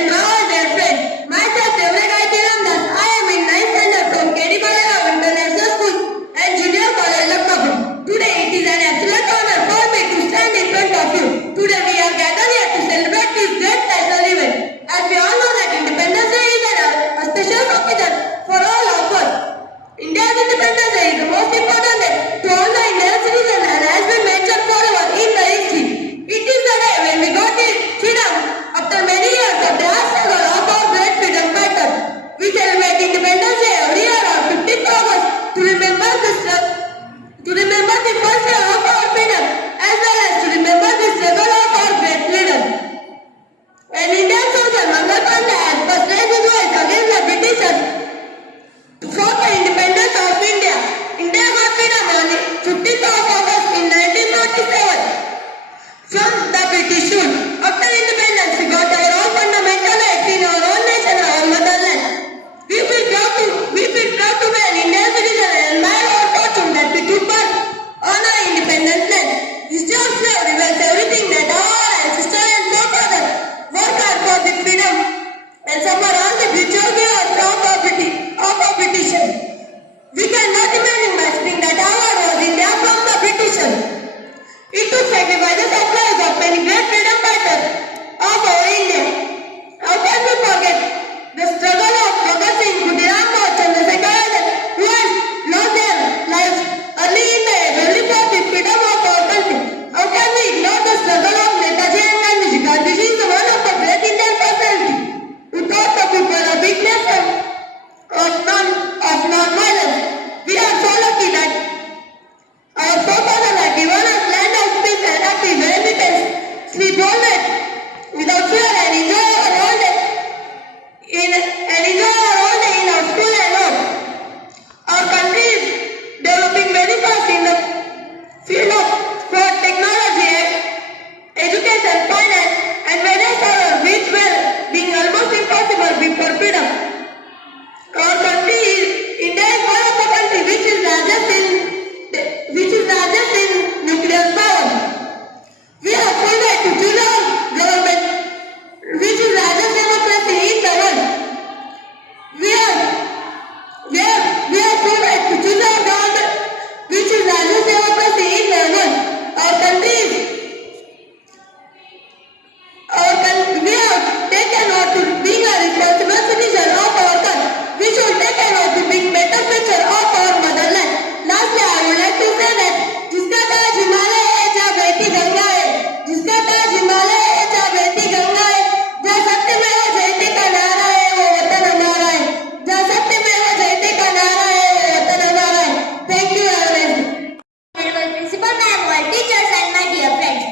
and all their friends. Myself, Devragai Tirandas. I am in 9th standard from K.D. Balarao International School and Junior College Lakkapu. Today it is an absolute honor for me to stand in front of you. Today we are gathered here to celebrate this great national event. As we all know that Independence Day is a special occasion for all of us. India's Independence Day is the most important day to all the Indian citizens and has been mentioned forever in the history. It is the day when we got the freedom after many years of the struggle of our great freedom fighters. We celebrate Independence Day every year on 15th August to remember the first year of our freedom as well as to remember the struggle of our great leaders. An Indian soldier, Mangal Pandey, has first raised his voice against the Britishers for the independence of India. India got freedom on 15th of August in 1947 from the British rule. After independence, we got our own fundamental rights in our own nation, our motherland. We feel proud to be an Indian citizen and admire our fortune that we took part on our independence land. History of slavery reveals everything that our ancestors and forefathers worked hard for the freedom and suffered all the brutal years of our Britishers. We cannot imagine grasping that our was India from the Britishers. It took sacrifices of lives of many great freedom fighters of our India. How can we forget the struggle of Bhagat Singh, Khudiram Bose, Chandrasekhar Azad, who has lost their lives early in the age only for the freedom of our country? How can we ignore the struggle of Netaji and Gandhiji? Gandhiji is one of the great Indian personalities who taught the people a big lesson of non-violence. We are so lucky that our forefathers have given us land of peace and happy where we can sleep all night without fear and enjoy our whole day in our school and home. Our country is developing very fast in the field of sport, technology, education, finance, and various others, which were being almost impossible before freedom. Our country is India is one of the countries which is largest in nuclear power. We have full right to choose our government, which is largest democracy in the world. We have full right to choose our government, which is largest democracy in the world. We have taken oath to being a responsible citizen of our country. We should take an oath to being better future of our motherland. Lastly, I would like to say that जिसका ताज हिमालय है जहाँ बहती गंगा है, जिसका ताज हिमालय है जहाँ बहती गंगा है, जहाँ सत्यमेव जयते का नारा है वो वतन हमारा है, जहाँ सत्यमेव जयते का नारा है वो वतन हमारा है. Thank you, Honorable Principal Ma'am, all teachers and my dear friends.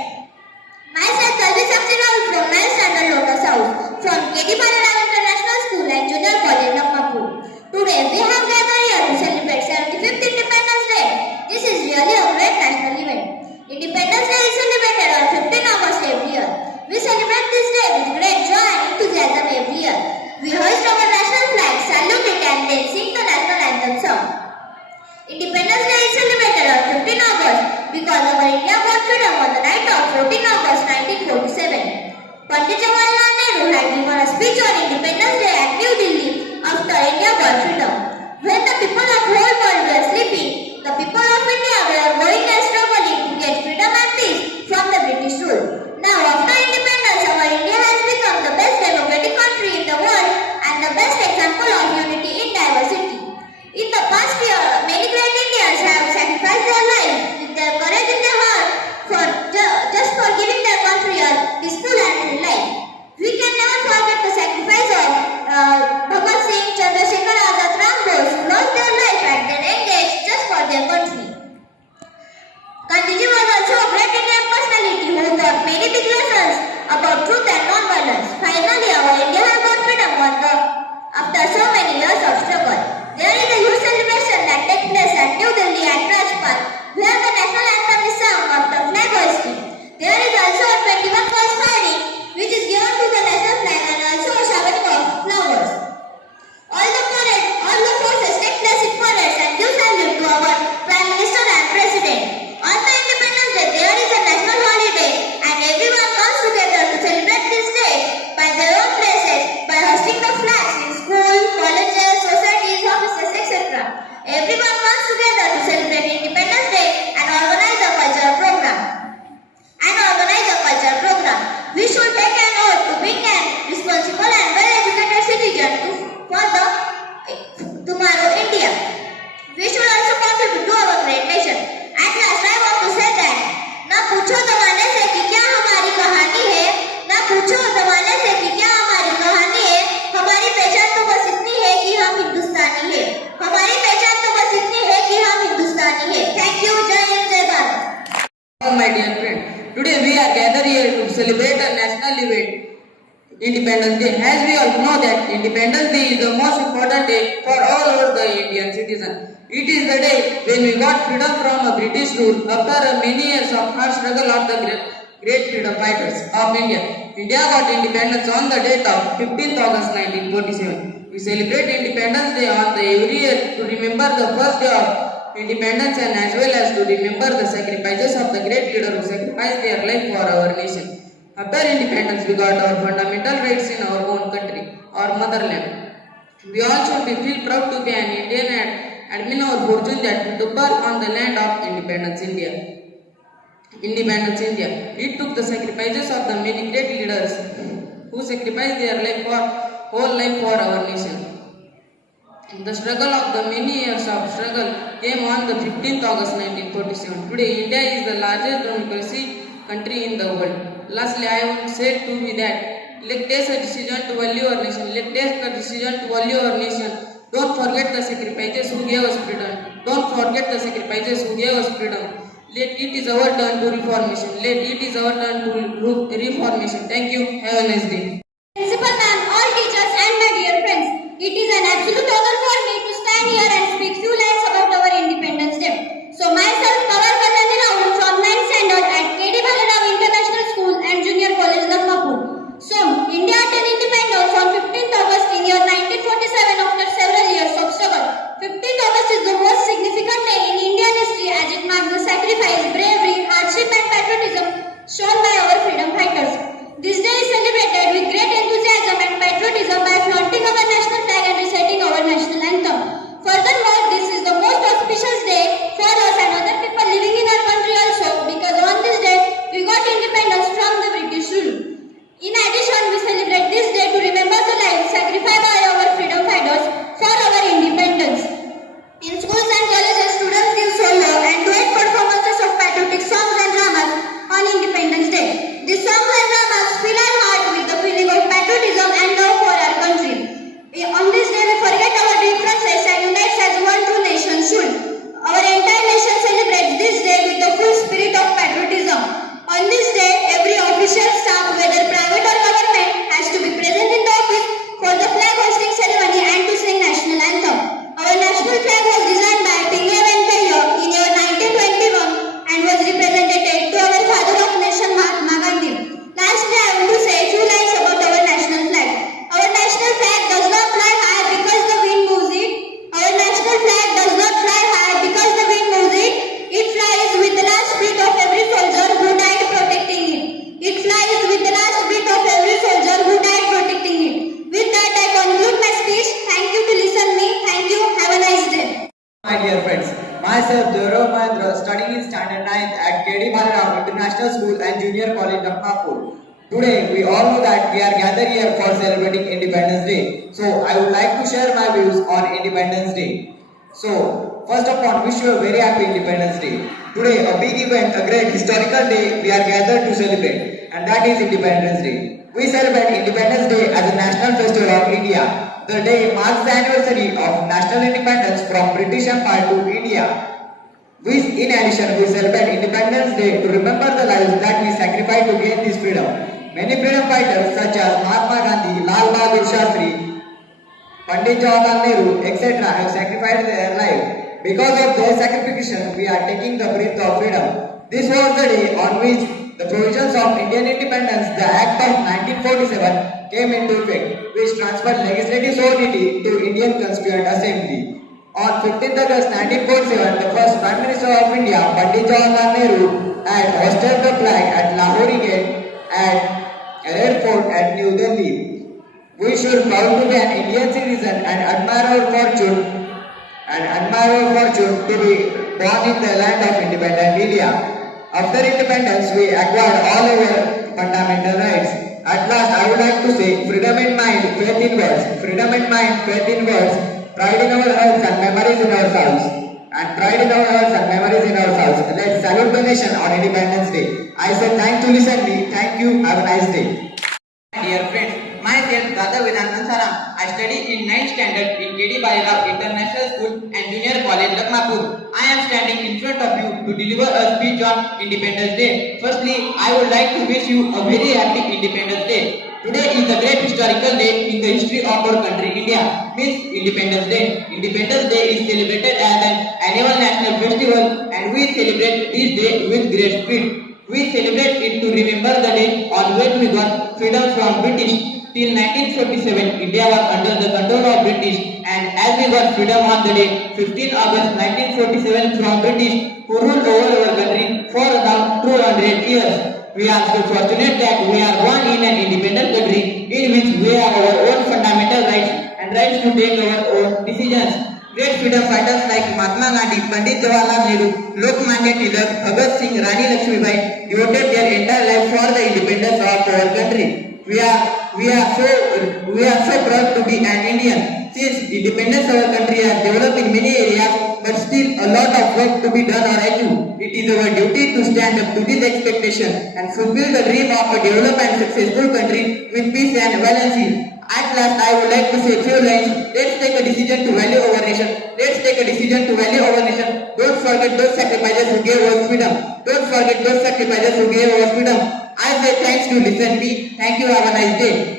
Myself, Kalvi Saxena from 9th Standard Lotus House from K.D. Balarao International School and Junior College Lakkapu. Today we have gathered here to celebrate 75th Independence Day. This is really a great national event. Independence Day is celebrated on 15 August every year. We celebrate this day with great joy and enthusiasm every year. We hoist our national flag, salute it and then sing the national anthem song. Independence Day is celebrated on 15 August because our India got freedom on the night of 14 August 1947. Pandit Jawaharlal Nehru had given a speech on Independence Day at New Delhi after India got freedom. When the people of the whole world were sleeping, the people of India were going and struggling to get freedom and peace from the British rule. Now, after independence, our India has become the best democratic country in the world and the best example of unity in diversity. In the past year, many great Indians have sacrificed their lives with their courage in their heart just for giving their country a peaceful and free life. We can never forget the sacrifice of Bhagat Singh, Chandrasekhar Azad, Ram Bose, who lost their life at their young age just for their country. Gandhiji was also a great Indian personality who taught many big lessons about truth and non-violence. Finally, our India has got freedom after so many years of struggle. There is a huge celebration that takes place at New Delhi at Rajpath, where the national anthem is sung after flag hoisting. There is also a 21-voice firing, which is given to the national flag and also a showering of flowers. All the forces take place in parades and give salute to our Prime Minister and President. On the Independence Day, there is a national holiday and everyone comes together to celebrate this day by their own places Today we are gathered here to celebrate a national event, Independence Day. As we all know that Independence Day is the most important day for all over the Indian citizens. It is the day when we got freedom from a British rule after many years of hard struggle of the great freedom fighters of India. India got independence on the date of 15th August 1947. We celebrate Independence Day on the every year to remember the first day of independence and as well as to remember the sacrifices of the great leader who sacrificed their life for our nation. After independence, we got our fundamental rights in our own country, our motherland. We all should feel proud to be an Indian and admit our fortune that we took birth on the land of Independence India. Independence India. It took the sacrifices of the many great leaders who sacrificed their whole life for our nation. The struggle of the many years of struggle came on the 15th August 1947. Today, India is the largest democracy country in the world. Lastly, I would say to me that let's take a decision to value our nation. Let's take a decision to value our nation. Don't forget the sacrifices who gave us freedom. Don't forget the sacrifices who gave us freedom. Let it is our turn to reformation. Let it is our turn to reformation. Thank you. Have a nice day. Principal ma'am, all teachers and my dear friends, it is an absolute honor for me to stand here and speak few lines about our Independence Day. So myself, Pawar Kalyani Rahul from 9th standard at K.D. Bhalerao International School and Junior College, Lakmapur. So, India attained independence on 15th August in year 1947 after several years of struggle. 15th August is the most significant day in Indian history as it marks the sacrifice, bravery, hardship and patriotism shown by our freedom fighters. This day is celebrated with great enthusiasm and patriotism by flaunting our national flag and reciting our national anthem. Furthermore, this is the most auspicious day for us and other people living in our country also because on this day we got independence from the British rule. In addition, we celebrate this day to remember the lives sacrificed by our freedom fighters for our independence. In schools and colleges, students give solo and duet performances of patriotic songs and dramas on Independence Day. These songs and dramas fill our heart with the feeling of patriotism and love for our country. On this day, we forget our differences and unite as one true nation should. Our entire nation celebrates this day with the full spirit of patriotism. On this day, every official staff, whether private or government, has to be present in the office for the flag hosting ceremony and to sing national anthem. Our national flag was designed by Pingle Venkaiah in year 1921 and was represented to our father of nation Mahatma Gandhi. Lastly, I want to say a few lines about our national flag. Our national flag does not fly high because the wind moves it. Our national flag does not fly high because the wind moves it. It flies with the last beat of every soldier who died protecting it. It flies with the last beat of every soldier who died protecting it. With that, I conclude my speech. Thank you to listen me. Thank you. Have a nice day. My dear friends, myself Gaurav Mahendra, studying in standard 9th at K.D. Bhalerao International School and Junior College, Lakmapur. Today, we all know that we are gathered here for celebrating Independence Day. So, I would like to share my views on Independence Day. So, first of all, wish you a very happy Independence Day. Today, a big event, a great historical day we are gathered to celebrate, and that is Independence Day. We celebrate Independence Day as a national festival of India. The day marks the anniversary of national independence from British Empire to India. In addition, we celebrate Independence Day to remember the lives that we sacrificed to gain this freedom. Many freedom fighters such as Mahatma Gandhi, Lal Bahadur Shastri, Pandit Jawaharlal Nehru, etc. have sacrificed their life. Because of their sacrifice, we are taking the breath of freedom. This was the day on which the provisions of Indian independence, the Act of 1947, came into effect, which transferred legislative sovereignty to Indian Constituent Assembly. On 15th August 1947, the first Prime Minister of India, Pandit Jawaharlal Nehru, had hoisted the flag at Lahore Gate at Red Fort at New Delhi. We should proud to be an Indian citizen and admire our fortune to be born in the land of independent India. After independence, we acquired all our fundamental rights. At last, I would like to say, freedom in mind, faith in words. Freedom in mind, faith in words. Pride in our hearts and memories in our souls. And pride in our hearts and memories in our souls. Let's salute the nation on Independence Day. I said thanks to listen me. Thank you. Have a nice day. Dear friends, myself Dada Vedantan Saram. I study in 9th standard in K.D. Bhalerao International School and Junior College, Lakmapur. I am standing in front of you to deliver a speech on Independence Day. Firstly, I would like to wish you a very happy Independence Day. Today is a great historical day in the history of our country, India. Means Independence Day. Independence Day is celebrated as an annual national festival, and we celebrate this day with great spirit. We celebrate it to remember the day on when we got freedom from British. Till 1947, India was under the control of British, and as we got freedom on the day 15 August 1947 from British, who ruled over our country for around 200 years. We are so fortunate that we are born in an independent country in which we have our own fundamental rights and rights to take our own decisions. Great freedom fighters like Mahatma Gandhi, Pandit Jawaharlal Nehru, Lokmanya Tilak, Bhagat Singh, Rani Lakshmibai devoted their entire life for the independence of our country. We are so proud to be an Indian. Since independence of our country has developed in many areas, but still a lot of work to be done or achieved. It is our duty to stand up to this expectation and fulfill the dream of a developed and successful country with peace and balance. At last, I would like to say a few lines. Let's take a decision to value our nation. Let's take a decision to value our nation. Don't forget those sacrifices who gave us freedom. Don't forget those sacrifices who gave us freedom. I say thanks to listen me. Thank you. Have a nice day.